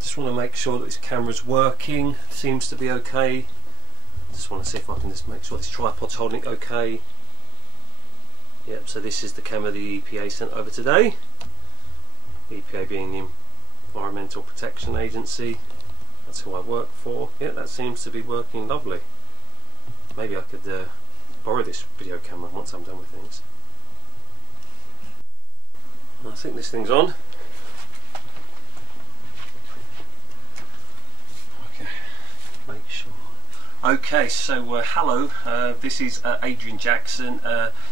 just want to make sure that this camera's working. Seems to be okay. Just want to see if I can just make sure this tripod's holding it okay. Yep, so this is the camera the EPA sent over today. EPA being the Environmental Protection Agency. That's who I work for. Yeah, that seems to be working lovely. Maybe I could borrow this video camera once I'm done with things. I think this thing's on. Okay, make sure. Okay, so hello, this is Adrian Jackson,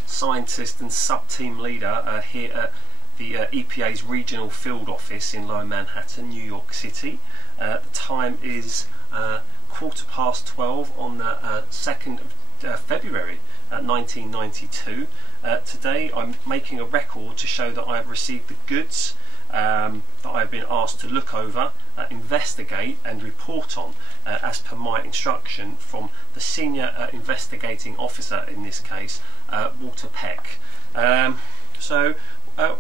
scientist and sub-team leader here at the EPA's regional field office in Lower Manhattan, New York City. The time is 12:15 on the 2nd of February 1992. Today I'm making a record to show that I've received the goods that I've been asked to look over, investigate and report on as per my instruction from the senior investigating officer, in this case Walter Peck. So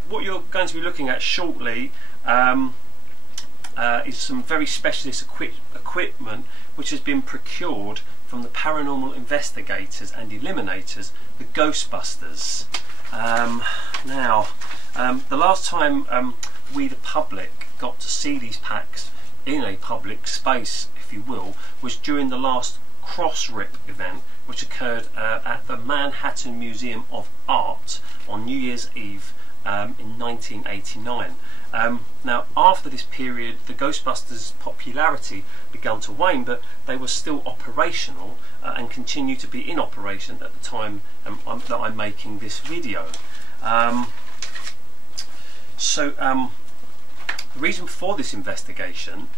what you're going to be looking at shortly is some very specialist equipment which has been procured from the paranormal investigators and eliminators, the Ghostbusters. Now, the last time we the public got to see these packs in a public space, if you will, was during the last Cross Rip event, which occurred at the Manhattan Museum of Art on New Year's Eve in 1989. Now, after this period, the Ghostbusters' popularity began to wane, but they were still operational and continue to be in operation at the time that I'm making this video. The reason for this investigation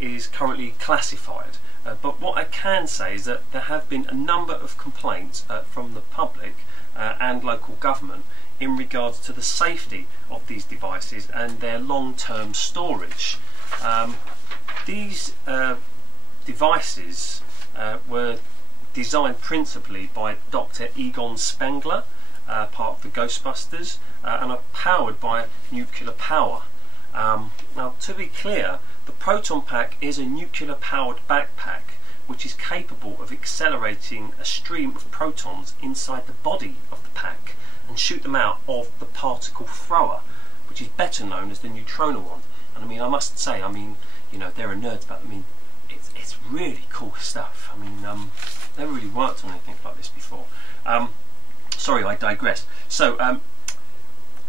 is currently classified, but what I can say is that there have been a number of complaints from the public and local government in regards to the safety of these devices and their long-term storage. These devices were designed principally by Dr. Egon Spengler, part of the Ghostbusters, and are powered by nuclear power. Now, to be clear, the Proton pack is a nuclear powered backpack which is capable of accelerating a stream of protons inside the body of the pack and shoot them out of the particle thrower, which is better known as the Neutrona Wand. And I mean, I must say, I mean, you know, there are nerds, but I mean, it's really cool stuff. I mean, never really worked on anything like this before. Sorry, I digress. So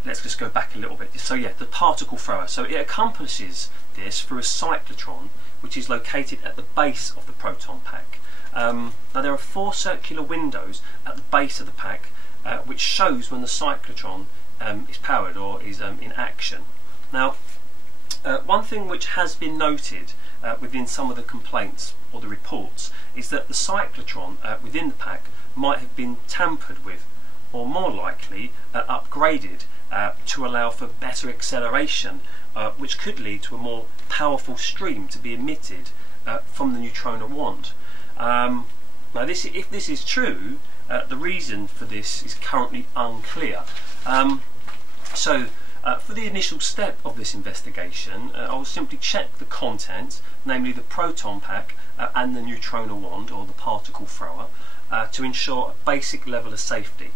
let's just go back a little bit. So yeah, the particle thrower. So it accomplishes this through a cyclotron, which is located at the base of the Proton pack. Now, there are 4 circular windows at the base of the pack, which shows when the cyclotron is powered or is in action. Now, one thing which has been noted within some of the complaints or the reports is that the cyclotron within the pack might have been tampered with, or more likely upgraded to allow for better acceleration, which could lead to a more powerful stream to be emitted from the Neutrona Wand. Now, if this is true, the reason for this is currently unclear. For the initial step of this investigation, I will simply check the contents, namely the Proton pack and the Neutrona Wand, or the particle thrower, to ensure a basic level of safety.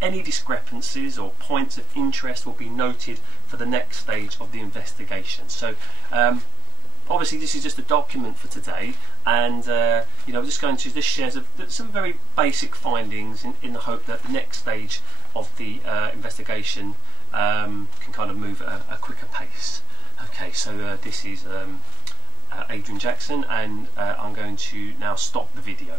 Any discrepancies or points of interest will be noted for the next stage of the investigation. So obviously this is just a document for today, and you know, I'm just going to just share some very basic findings in the hope that the next stage of the investigation can kind of move at a quicker pace. Okay, so this is Adrian Jackson, and I'm going to now stop the video.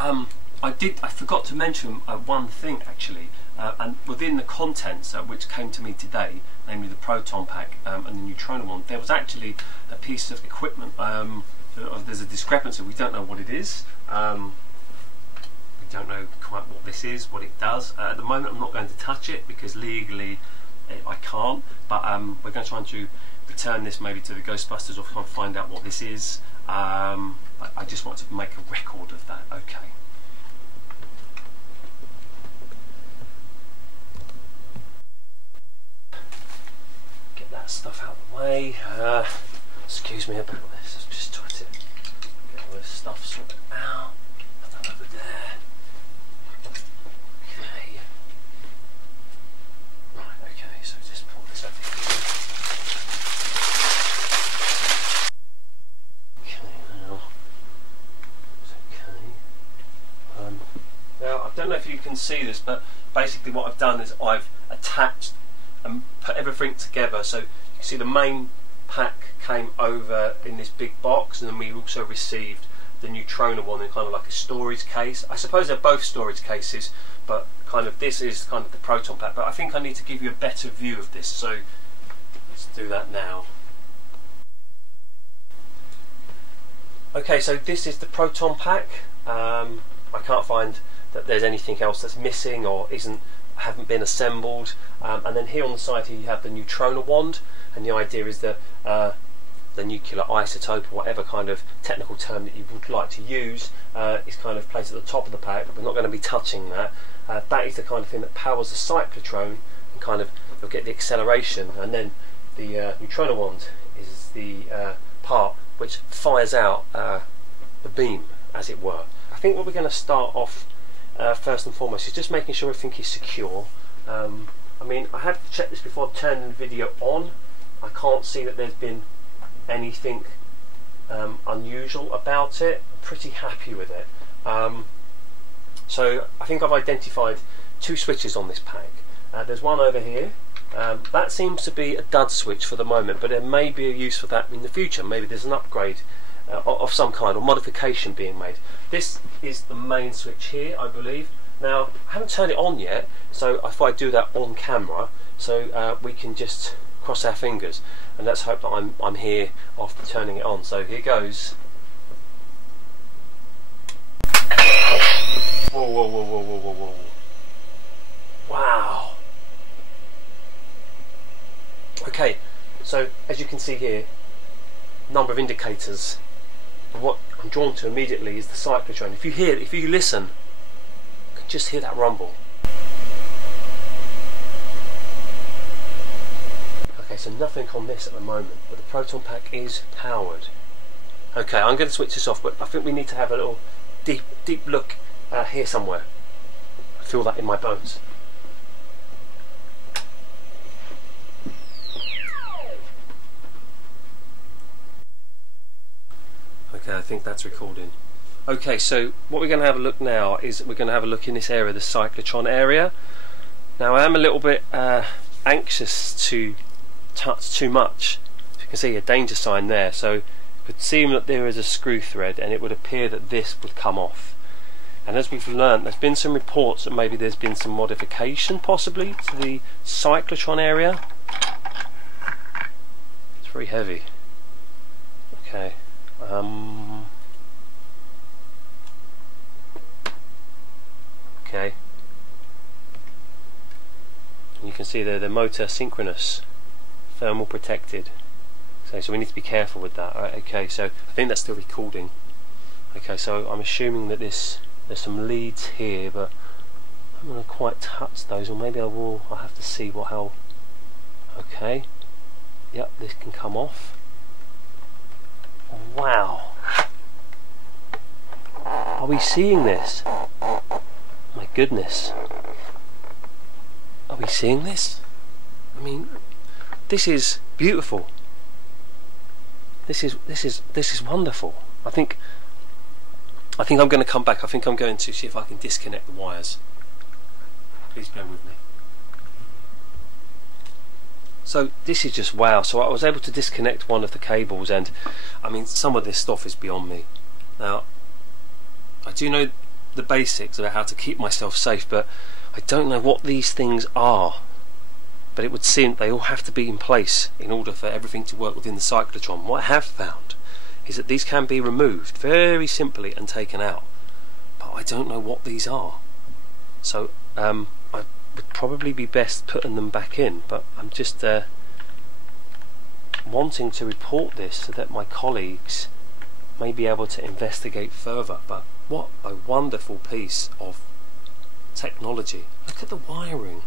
I forgot to mention one thing actually, and within the contents which came to me today, namely the Proton pack and the Neutrona Wand, there was actually a piece of equipment. There's a discrepancy. We don't know what it is. We don't know quite what this is, what it does. At the moment, I'm not going to touch it because legally I can't. But we're going to try to return this maybe to the Ghostbusters or try and find out what this is. I just want to make a record of that. Okay. that stuff out of the way. Excuse me about this. I've just tried to get all this stuff sorted out. Put that over there. Okay. Right, okay, so just pull this over here. Okay, now it's okay. Now I don't know if you can see this, but basically what I've done is I've attached and put everything together. So you can see the main pack came over in this big box, and then we also received the Neutrona Wand in kind of like a storage case. I suppose they're both storage cases, but kind of this is kind of the Proton pack. But I think I need to give you a better view of this, so let's do that now. Okay, so this is the Proton pack. I can't find that there's anything else that's missing or haven't been assembled. And then here on the side here you have the Neutrona Wand, and the idea is that the nuclear isotope, or whatever kind of technical term that you would like to use, is kind of placed at the top of the pack. We're not going to be touching that. That is the kind of thing that powers the cyclotron, and kind of you'll get the acceleration, and then the Neutrona Wand is the part which fires out the beam, as it were. I think what we're going to start off first and foremost is just making sure everything is secure. I mean, I have checked this before turning the video on. I can't see that there's been anything unusual about it. I'm pretty happy with it. So I think I've identified two switches on this pack. There's one over here. That seems to be a dud switch for the moment, but there may be a use for that in the future. Maybe there's an upgrade of some kind, or modification being made. This is the main switch here, I believe. Now, I haven't turned it on yet, so I thought I'd do that on camera, so we can just cross our fingers, and let's hope that I'm here after turning it on. So here goes. Whoa, whoa, whoa, whoa, whoa, whoa, whoa. Wow. Okay, so as you can see here, number of indicators. What I'm drawn to immediately is the cyclotron. If you listen, you can just hear that rumble. Okay, so nothing on this at the moment, but the Proton pack is powered. Okay, I'm going to switch this off, but I think we need to have a little deep look here somewhere. I feel that in my bones. Okay, I think that's recording. Okay, so what we're going to have a look now is we're going to have a look in this area, the cyclotron area. Now I am a little bit anxious to touch too much. As you can see, a danger sign there, so it would seem that there is a screw thread, and it would appear that this would come off. And as we've learned, there's been some reports that maybe there's been some modification possibly to the cyclotron area. It's very heavy. Okay. Okay. You can see the motor synchronous, thermal protected. So we need to be careful with that. Right, okay, so I think that's still recording. Okay, so I'm assuming that there's some leads here, but I'm not going to quite touch those, or maybe I will. I'll have to see how. Okay. Yep, this can come off. Wow. Are we seeing this? My goodness. Are we seeing this? I mean, this is beautiful. This is wonderful. I think I'm going to come back. I think I'm going to see if I can disconnect the wires. Please bear with me. So this is just wow. So I was able to disconnect one of the cables, and I mean, some of this stuff is beyond me. Now, I do know the basics about how to keep myself safe, but I don't know what these things are. But it would seem they all have to be in place in order for everything to work within the cyclotron. What I have found is that these can be removed very simply and taken out, but I don't know what these are. So I would probably be best putting them back in, but I'm just wanting to report this so that my colleagues may be able to investigate further. But what a wonderful piece of technology. Look at the wiring.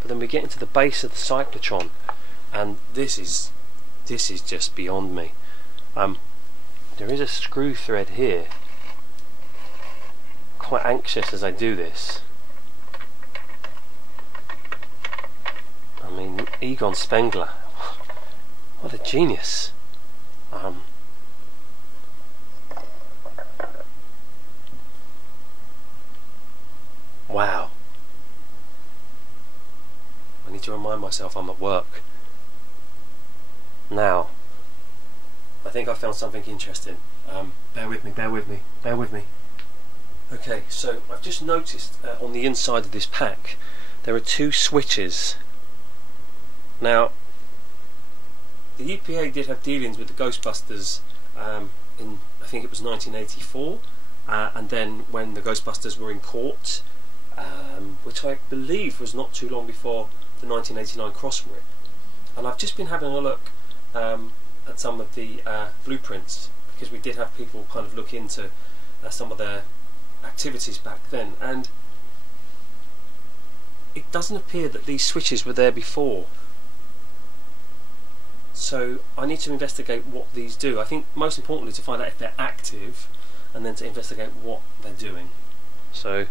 But then we get into the base of the cyclotron, and this is just beyond me. There is a screw thread here. Quite anxious as I do this. I mean, Egon Spengler, what a genius. Wow. I need to remind myself I'm at work. Now, I think I found something interesting. Bear with me, bear with me, bear with me. Okay, so I've just noticed on the inside of this pack there are two switches. Now, the EPA did have dealings with the Ghostbusters in, I think it was 1984, and then when the Ghostbusters were in court, which I believe was not too long before the 1989 cross rip. And I've just been having a look at some of the blueprints, because we did have people kind of look into some of their activities back then, and it doesn't appear that these switches were there before. So I need to investigate what these do. I think most importantly to find out if they're active, and then to investigate what they're doing. So,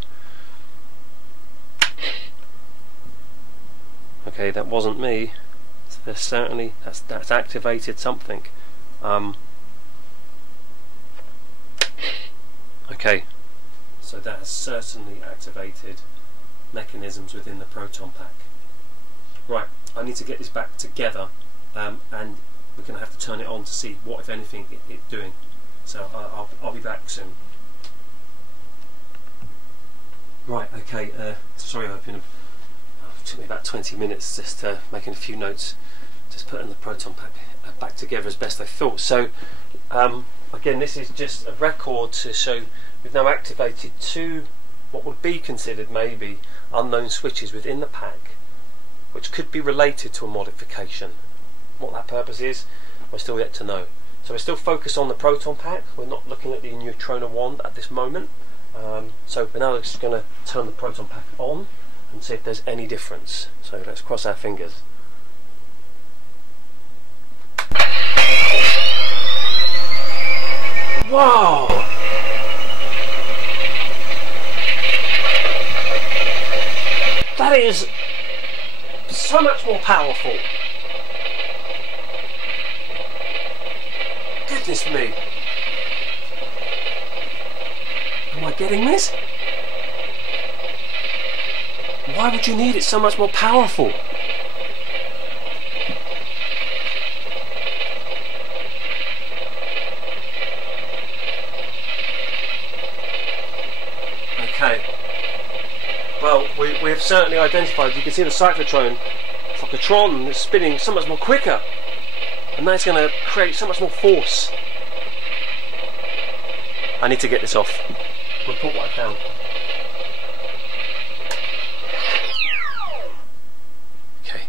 okay, that wasn't me. So there's certainly that's activated something. Okay, so that has certainly activated mechanisms within the Proton pack. Right, I need to get this back together, and we're going to have to turn it on to see what, if anything, it's doing. So I'll be back soon. Right, okay, sorry, it took me about 20 minutes just making a few notes, just putting the Proton pack back together as best I thought. So again, this is just a record to show we've now activated two what would be considered maybe unknown switches within the pack, which could be related to a modification. What that purpose is, we're still yet to know. So we're still focused on the Proton pack, we're not looking at the Neutrona Wand at this moment. So we're now just going to turn the Proton pack on and see if there's any difference. So let's cross our fingers. Wow! That is so much more powerful. Goodness me. Am I getting this? Why would you need it so much more powerful? Okay. Well, we have certainly identified, you can see the cyclotron, is spinning so much more quicker. And that's going to create so much more force. I need to get this off. Report what I found. Okay.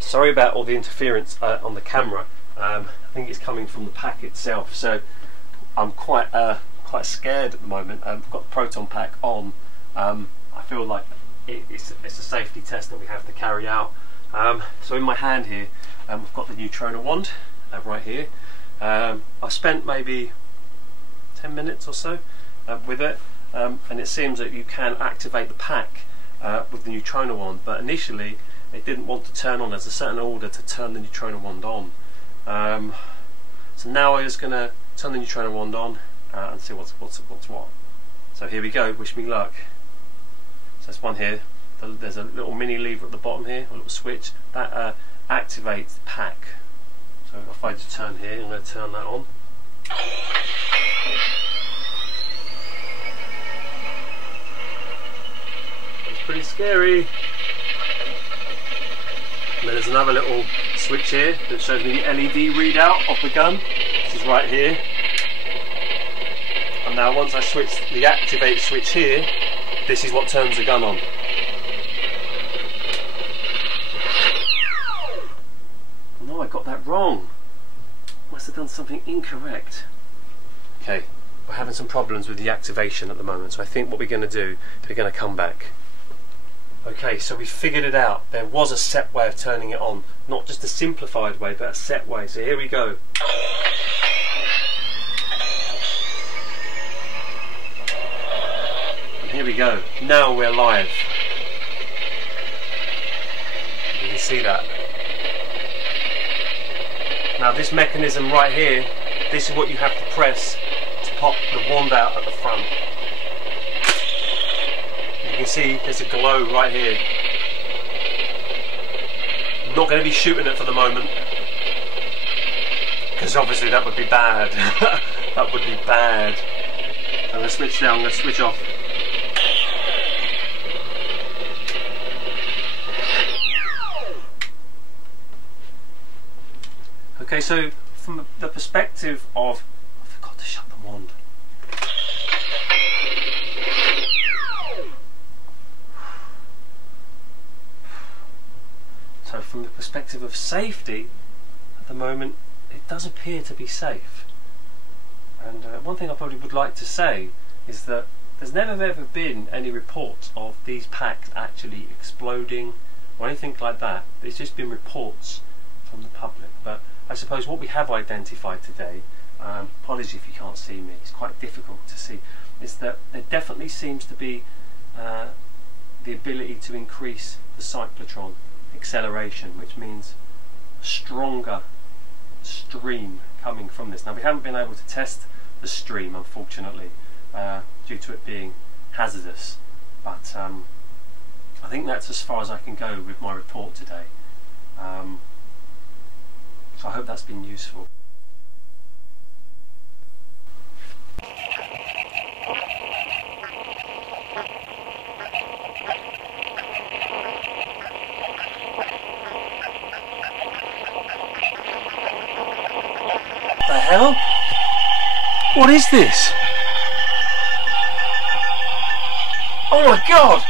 Sorry about all the interference on the camera. I think it's coming from the pack itself. So I'm quite scared at the moment. I've got the Proton pack on. I feel like it's a safety test that we have to carry out. So in my hand here, I've got the Neutrona Wand right here. I spent maybe 10 minutes or so with it, and it seems that you can activate the pack with the Neutrona Wand, but initially it didn't want to turn on. There's a certain order to turn the Neutrona Wand on. So now I'm just going to turn the Neutrona Wand on and see what's what. So here we go, wish me luck. So there's one here. There's a little mini lever at the bottom here, a little switch that activates the pack. So if I just turn here, I'm going to turn that on. It's pretty scary. And then there's another little switch here that shows me the LED readout of the gun, which is right here. And now once I switch the activate switch here, this is what turns the gun on. No, I got that wrong. Must have done something incorrect. Okay, we're having some problems with the activation at the moment, so I think what we're going to do is we're going to come back. Okay, so we figured it out. There was a set way of turning it on, not just a simplified way, but a set way. So here we go. And here we go. Now we're live. You can see that. Now this mechanism right here, this is what you have to press to pop the wand out at the front. You can see there's a glow right here. I'm not going to be shooting it for the moment, because obviously that would be bad. That would be bad. I'm going to switch down, I'm going to switch off. Okay, so from the perspective of... I forgot to shut the wand. So from the perspective of safety, at the moment, it does appear to be safe. And one thing I probably would like to say is that there's never ever been any reports of these packs actually exploding or anything like that. There's just been reports from the public. But I suppose what we have identified today, apologies if you can't see me, it's quite difficult to see, is that there definitely seems to be the ability to increase the cyclotron acceleration, which means a stronger stream coming from this. Now we haven't been able to test the stream, unfortunately, due to it being hazardous, but I think that's as far as I can go with my report today. So I hope that's been useful. The hell? What is this? Oh my God!